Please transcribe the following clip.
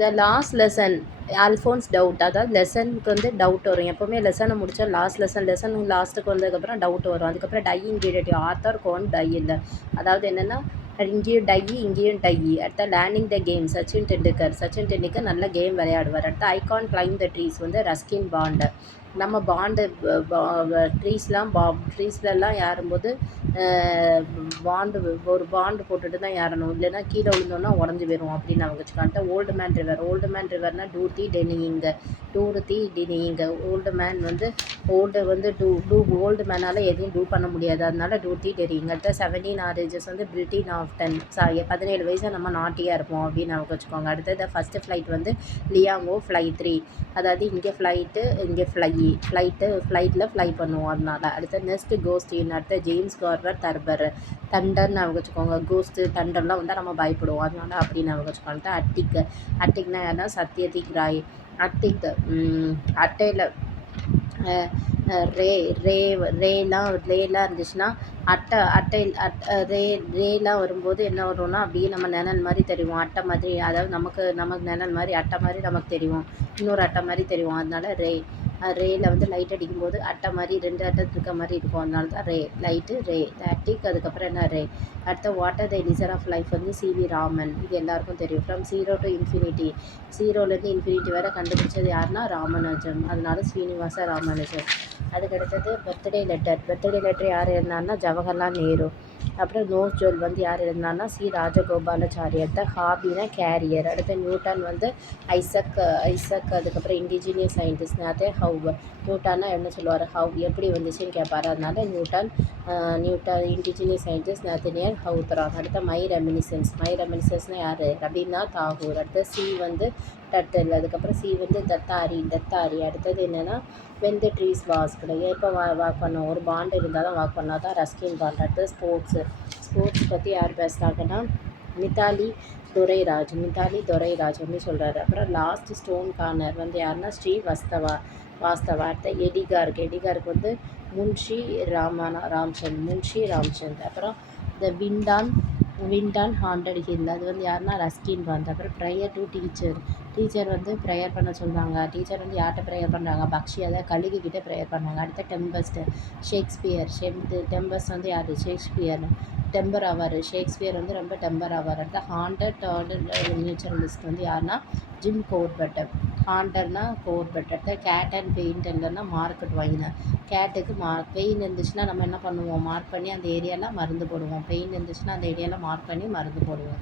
த last lesson Alphonse doubt, அதாவது லெசனுக்கு வந்து டவுட் வரும். எப்போவுமே லெசனை முடித்தா லெசன் லாஸ்ட்டுக்கு வந்ததுக்கப்புறம் டவுட் வரும். அதுக்கப்புறம் டை இன்கிரியேட்டிவ் ஆத்தர் கோன் டை இல்லை, அதாவது என்னென்னா இங்கேயும் டை இங்கேயும் டை. அடுத்த learning the game Sachin Tendulkar நல்ல கேம் விளையாடுவார். அடுத்த ஐகான் கிளைம் த ட்ரீஸ் வந்து ரஸ்கின் பாண்டு. நம்ம பாண்டு ட்ரீஸ்லலாம் ஏறும்போது பாண்டு ஒரு பாண்டு போட்டுட்டு தான் ஏறணும், இல்லைன்னா கீழே விழுந்தோன்னா உடஞ்சி போயிடும் அப்படின்னு அவங்க வச்சுக்கான்ட்டு. ஓல்டு மேன் ரிவர்னால் டூர்த்தி டெனியிங்க. ஓல்டு மேனால் எதையும் டூ பண்ண முடியாது, அதனால டூர்த்தி டெரியிங்க. அடுத்த 17 ஆரேஜஸ் வந்து பிரிட்டின் ஆஃப் 10 17 வயசு நம்ம நாட்டியாக இருப்போம் அப்படின்னு அவங்க வச்சுக்கோங்க. அடுத்தது ஃபஸ்ட்டு ஃப்ளைட் வந்து லியாங்கோ ஃப்ளை 3, அதாவது இங்கே ஃப்ளைட்டில் ஃப்ளை பண்ணுவோம் அதனால. அடுத்த நெக்ஸ்ட் கோஸ்டின். அடுத்த ஜேம்ஸ் கார்வர் தண்டர்னு அவங்க வச்சுக்கோங்க. கோஸ்ட்டு தண்டர்லாம் வந்தால் நம்ம பயப்படுவோம், அதனால அப்படின்னு அவங்க வச்சுக்கோங்க. அட்டிக்னா யாருன்னா சத்யஜித் ராய். அட்டையில் ரேலாம் இருந்துச்சுன்னா ரேலாம் வரும்போது என்ன வரும்னா அப்படியே நம்ம நிழல் மாதிரி தெரியும், அட்டை மாதிரி. அதாவது நமக்கு நிழல் மாதிரி அட்டை மாதிரி நமக்கு தெரியும், இன்னொரு அட்டை மாதிரி தெரியும், அதனால ரேயில் வந்து லைட் அடிக்கும்போது அட்டை மாதிரி 2 அட்டை இருக்க மாதிரி இருக்கும், அதனால தான் ரே அட்டிக். அதுக்கப்புறம் என்ன ரே. அடுத்த water the elixir of life வந்து சிவி ராமன், இது எல்லாருக்கும் தெரியும். ஃப்ரம் 0 to infinity, 0லேருந்து இன்ஃபினிட்டி வரை கண்டுபிடிச்சது யாருன்னா ராமானுஜம், அதனால ஸ்ரீனிவாச ராமானுஜம். அதுக்கடுத்தது பர்த்டே லெட்டர் யார் எழுதினார்னா ஜவஹர்லால் நேரு. அப்புறம் நோஸ் ஜுவல் வந்து யார் எழுதினார்னா சி ராஜகோபாலாச்சாரி. அடுத்த ஹாபினா கேரியர். அடுத்த நியூட்டன் வந்து ஐசக். அதுக்கப்புறம் இண்டிஜினியஸ் சயின்டிஸ்ட். அதே நியூட்டன்னா என்ன சொல்லுவார், எப்படி வந்துச்சுன்னு கேட்பார், அதனால நியூட்டன் இண்டிஜினியஸ் சயின்டிஸ்ட் நத்தனியல் ஹவுத்ரான். அடுத்த மை ரெமினிசன்ஸ்னால் யார், ரவீந்திரநாத் தாகூர். அடுத்த சி வந்து டர்ட்டில். அதுக்கப்புறம் சி வந்து தத்தாரி. அடுத்தது என்னென்னா வென் த ட்ரீஸ் வாஸ் கிடையாது, எப்போ வாக் பண்ணோம், ஒரு பாண்டு இருந்தால் தான் வாக் பண்ணால் தான் ரஸ்கின் பாண்ட். அடுத்தது ஸ்போர்ட்ஸ் பற்றி யார் பேசுகிறாங்கன்னா மித்தாலி துரைராஜ் அப்படின்னு சொல்கிறாரு. அப்புறம் லாஸ்ட் ஸ்டோன் கார்னர் வந்து யாருன்னா ஸ்ரீ வாஸ்தவா. அடுத்த எடிகாருக்கு வந்து முன்ஷி ராம்சந்த். அப்புறம் த விண்டான் ஹாண்டட் ஹில், அது வந்து யாருன்னா ரஸ்கின் பாண்ட். அப்புறம் ப்ரேயர் டு டீச்சர் வந்து ப்ரேயர் பண்ண சொல்கிறாங்க. டீச்சர் வந்து யார்கிட்ட ப்ரேயர் பண்ணுறாங்க, பக்ஷி, அதாவது கழுகுக்கிட்ட ப்ரேயர் பண்ணாங்க. அடுத்த ஷேக்ஸ்பியர் வந்து யார், டெம்பர் ஆவார். ஷேக்ஸ்பியர் வந்து ரொம்ப டெம்பர் ஆவார். அடுத்த ஹாண்டட் நேச்சுரலிஸ்ட் வந்து யாருன்னா ஜிம் கோர்பெட். அடுத்த கேட் அண்ட் பெயிண்ட் இல்லைன்னா மார்க்கெட் வைனர். கேட்டுக்கு பெயின் இருந்துச்சுன்னா நம்ம என்ன பண்ணுவோம், மார்க் பண்ணி அந்த ஏரியாவில் மருந்து போடுவோம். பெயின் இருந்துச்சுன்னா அந்த ஏரியாவில் மார்க் பண்ணி மருந்து போடுவோம்.